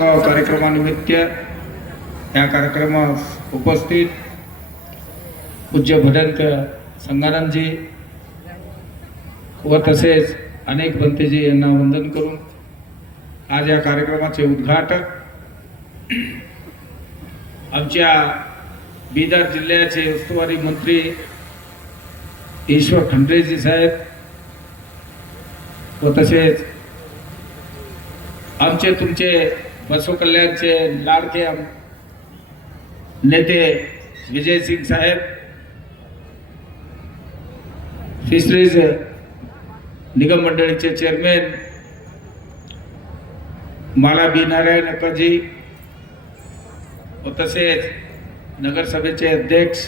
कार्यक्रमानिमित्त या कार्यक्रमास उपस्थित पूज्य भदंत संगानंदजी व तसेच अनेक बंतेजी यांना वंदन करून आज या कार्यक्रमाचे उद्घाटक आमच्या बीदर जिल्ह्याचे उस्तुवारी मंत्री ईश्वर खंड्रेजी साहेब व तसेच आमचे तुमचे बसव कल्याणचे लाडके नेते विजय सिंग साहेब, फिशरीज निगम मंडळीचे चेअरमॅन माला बी नारायण अक्काजी व तसेच नगरसभेचे अध्यक्ष,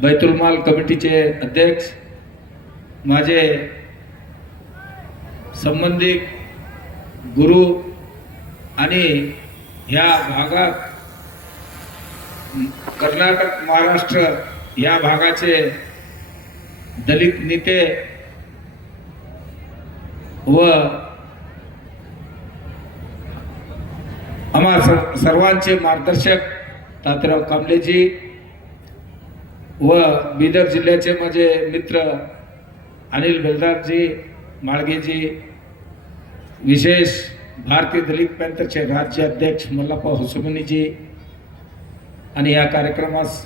बैतुलमाल कमिटीचे अध्यक्ष, माझे संबंधित गुरु आणि ह्या भागात कर्नाटक महाराष्ट्र या भागाचे दलित नेते व आम्हा सर्वांचे मार्गदर्शक तात्याराव कांबलेजी व बीदर जिल्ह्याचे माझे मित्र अनिल बेलदारजी, माळगेजी, विशेष भारतीय दलित पॅंथरचे राज्य अध्यक्ष मल्लाप्पा हुसमनीजी आणि या कार्यक्रमास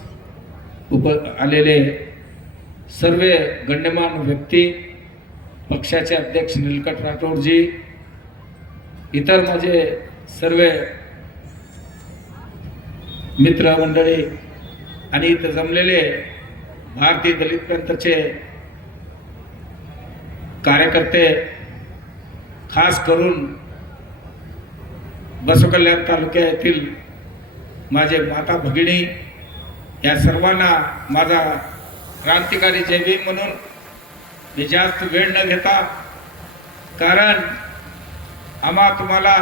आलेले सर्व गण्यमान व्यक्ती, पक्षाचे अध्यक्ष नीलकंठ राठोडजी, इतर माझे सर्व मित्र मंडळी आणि इथं जमलेले भारतीय दलित पॅंथरचे कार्यकर्ते, खास करून बसव कल्याण तालुक्यातील माझे माता भगिनी, या सर्वांना माझा क्रांतिकारी जय भीम म्हणून मी जास्त वेळ न घेता, कारण आम्हा तुम्हाला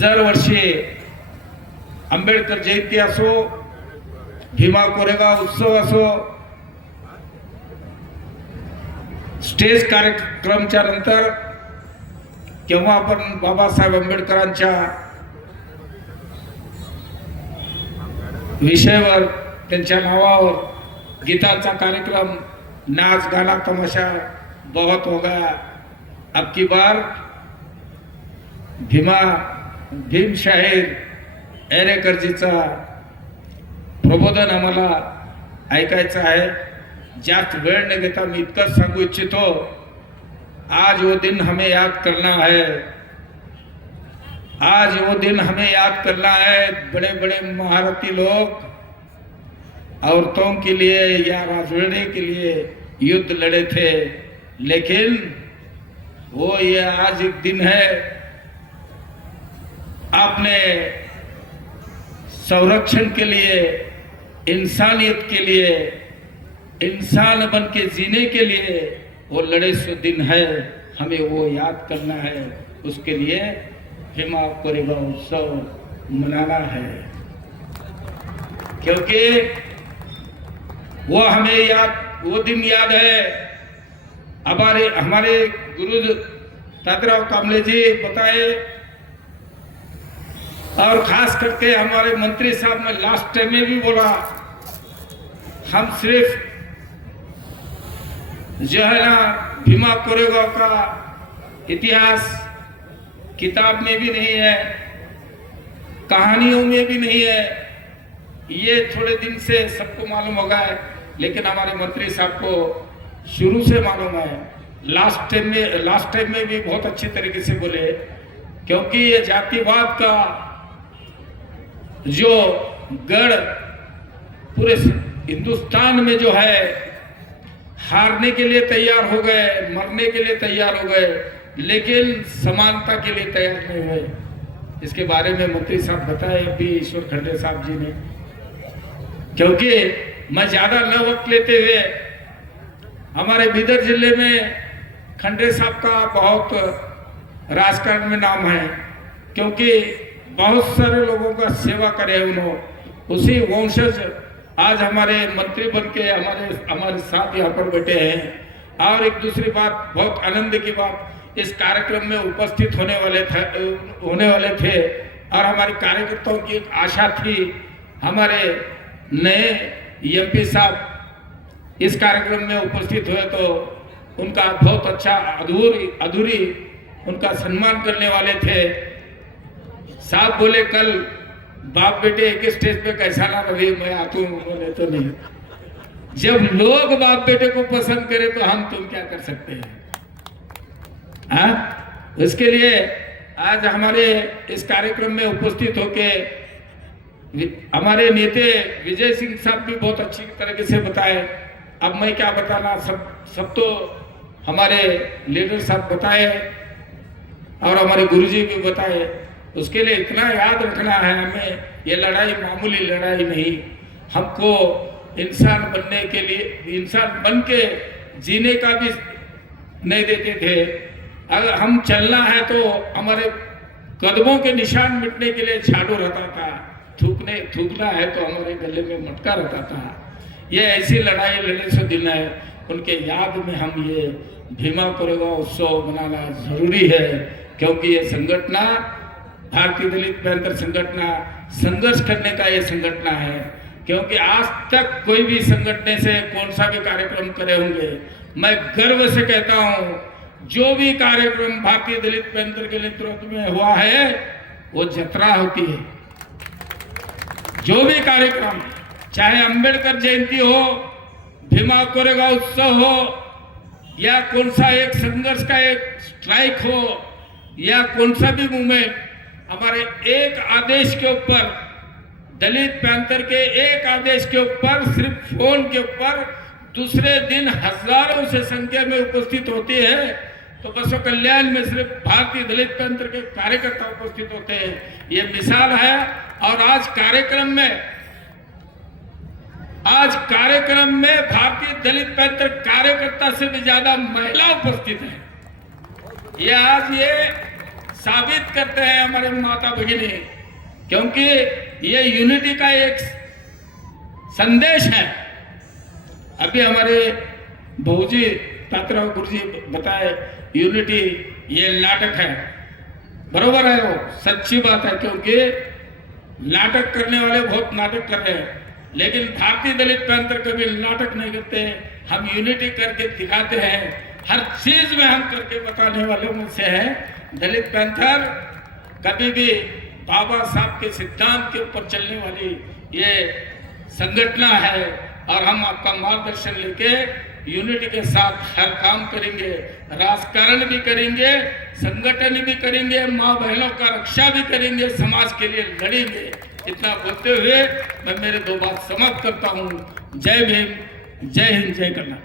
दरवर्षी आंबेडकर जयंती असो, भीमा कोरेगाव उत्सव असो, स्टेज कार्यक्रमच्या नंतर केव्हा आपण बाबासाहेब आंबेडकरांच्या विषयावर, त्यांच्या नावावर गीताचा कार्यक्रम, नाच गाना तमाशा बहुत होगा, अब की बार भीम शाहीर एरेकरजीचा प्रबोधन आम्हाला ऐकायचं आहे. जास्त वेळ न घेता मी इतकंच सांगू इच्छितो, आज वो दिन हमें याद करना है, आज वो दिन हमें याद करना है. बड़े बड़े महारथी लोग औरतों के लिए या राजवेड़े के लिए युद्ध लड़े थे, लेकिन वो ये आज एक दिन है अपने संरक्षण के लिए, इंसानियत के लिए, इंसान बन के जीने के लिए वो लड़े सो दिन है, हमें वो याद करना है. उसके लिए भीमा कोरेगाव उत्सव मनाना है, क्योंकि वो हमें वो दिन याद है. हमारे गुरु तात्याराव कांबले जी बताए, और खास करके हमारे मंत्री साहब, ने लास्ट टाइम में भी बोला, हम सिर्फ जो है ना भीमा कोरेगांव का इतिहास किताब में भी नहीं है, कहानियों में भी नहीं है, ये थोड़े दिन से सबको मालूम होगा है, लेकिन हमारे मंत्री साहब को शुरू से मालूम है. लास्ट टाइम में भी बहुत अच्छी तरीके से बोले, क्योंकि ये जातिवाद का जो गढ़ पूरे हिंदुस्तान में जो है, हारने के लिए तैयार हो गए, मरने के लिए तैयार हो गए, लेकिन समानता के लिए तैयार नहीं हुए. इसके बारे में मंत्री साहब बताए अभी ईश्वर खंडे साहब जी ने. क्योंकि मैं ज्यादा न वक्त लेते हुए, हमारे बीदर जिले में खंडे साहब का बहुत राजकारण में नाम है, क्योंकि बहुत सारे लोगों का सेवा करे उन्होंने. उसी वंशज आज हमारे मंत्री बन के हमारे साथ यहाँ पर बैठे हैं. और एक दूसरी बात, बहुत आनंद की बात, इस कार्यक्रम में उपस्थित होने वाले थे और हमारे कार्यकर्ताओं की एक आशा थी। हमारे नए एमपी साहब इस कार्यक्रम में उपस्थित हुए तो उनका बहुत अच्छा अधूरी उनका सम्मान करने वाले थे। साहब बोले कल बाप बेटे एक स्टेज पे कैसा ना रवि, मैं आता हूँ, बोले तो नहीं। जब लोग बाप बेटे को पसंद करे तो हम तुम क्या कर सकते हैं। इसके लिए आज हमारे इस कार्यक्रम में उपस्थित होके हमारे नेते विजय सिंह साहब भी बहुत अच्छी तरीके से बताए। अब मैं क्या बताना, सब तो हमारे लीडर साहब बताए और हमारे गुरुजी भी बताए। उसके लिए इतना याद रखना है हमें, ये लड़ाई मामूली लड़ाई नहीं। हमको इंसान बनने के लिए, इंसान बन के जीने का भी नहीं देते थे। अगर हम चलना है तो हमारे कदमों के निशान मिटने के लिए झाड़ू रहता था, थूकना है तो हमारे गले में मटका रहता था। ये ऐसी लड़ाई लड़े सो दिन है, उनके याद में हम ये भीमा कोरेगांव उत्सव मनाना जरूरी है। क्योंकि ये संगठन भारतीय दलित पैंथर संगठन संघर्ष करने का ये संगठन है। क्योंकि आज तक कोई भी संगठन से कौन सा भी कार्यक्रम करे होंगे, मैं गर्व से कहता हूँ जो भी कार्यक्रम भारतीय दलित पैंथर के नेतृत्व में हुआ है वो जतरा होती है। जो भी कार्यक्रम, चाहे अंबेडकर जयंती हो, भीमा कोरेगांव उत्सव हो, या कौन सा एक संघर्ष का एक स्ट्राइक हो, या कौन सा भी मूवमेंट, हमारे एक आदेश के ऊपर, दलित पैंथर के एक आदेश के ऊपर, सिर्फ फोन के ऊपर दूसरे दिन हजारों से संख्या में उपस्थित होती है। तो बसो कल्याण में सिर्फ भारतीय दलित पैंथर के कार्यकर्ता उपस्थित होते हैं, ये मिसाल है। और आज कार्यक्रम में भारतीय दलित पैंथर कार्यकर्ता से भी ज्यादा महिला उपस्थित है। ये आज ये साबित करते हैं हमारे माता भगिनी, क्योंकि ये यूनिटी का एक संदेश है। अभी हमारे बहुजी तात्राव गुरुजी बताए यूनिटी ये नाटक है, बरोबर है, वो सच्ची बात है। क्योंकि नाटक करने वाले बहुत नाटक कर रहे हैं, लेकिन भारतीय दलित पैंथर कभी नाटक नहीं करते। हम यूनिटी करके दिखाते हैं, हर चीज में हम करके बताने वालों में से हैं। दलित पैंथर कभी भी बाबा साहब के सिद्धांत के ऊपर चलने वाली ये संगठन है और हम आपका मार्गदर्शन लेके यूनिटी के साथ हर काम करेंगे, राजकारण भी करेंगे, संगठन भी करेंगे, माँ बहनों का रक्षा भी करेंगे, समाज के लिए लड़ेंगे। इतना बोलते हुए मैं मेरे दो बात समाप्त करता हूँ। जय भीम, जय हिंद, जय कर्नाटक।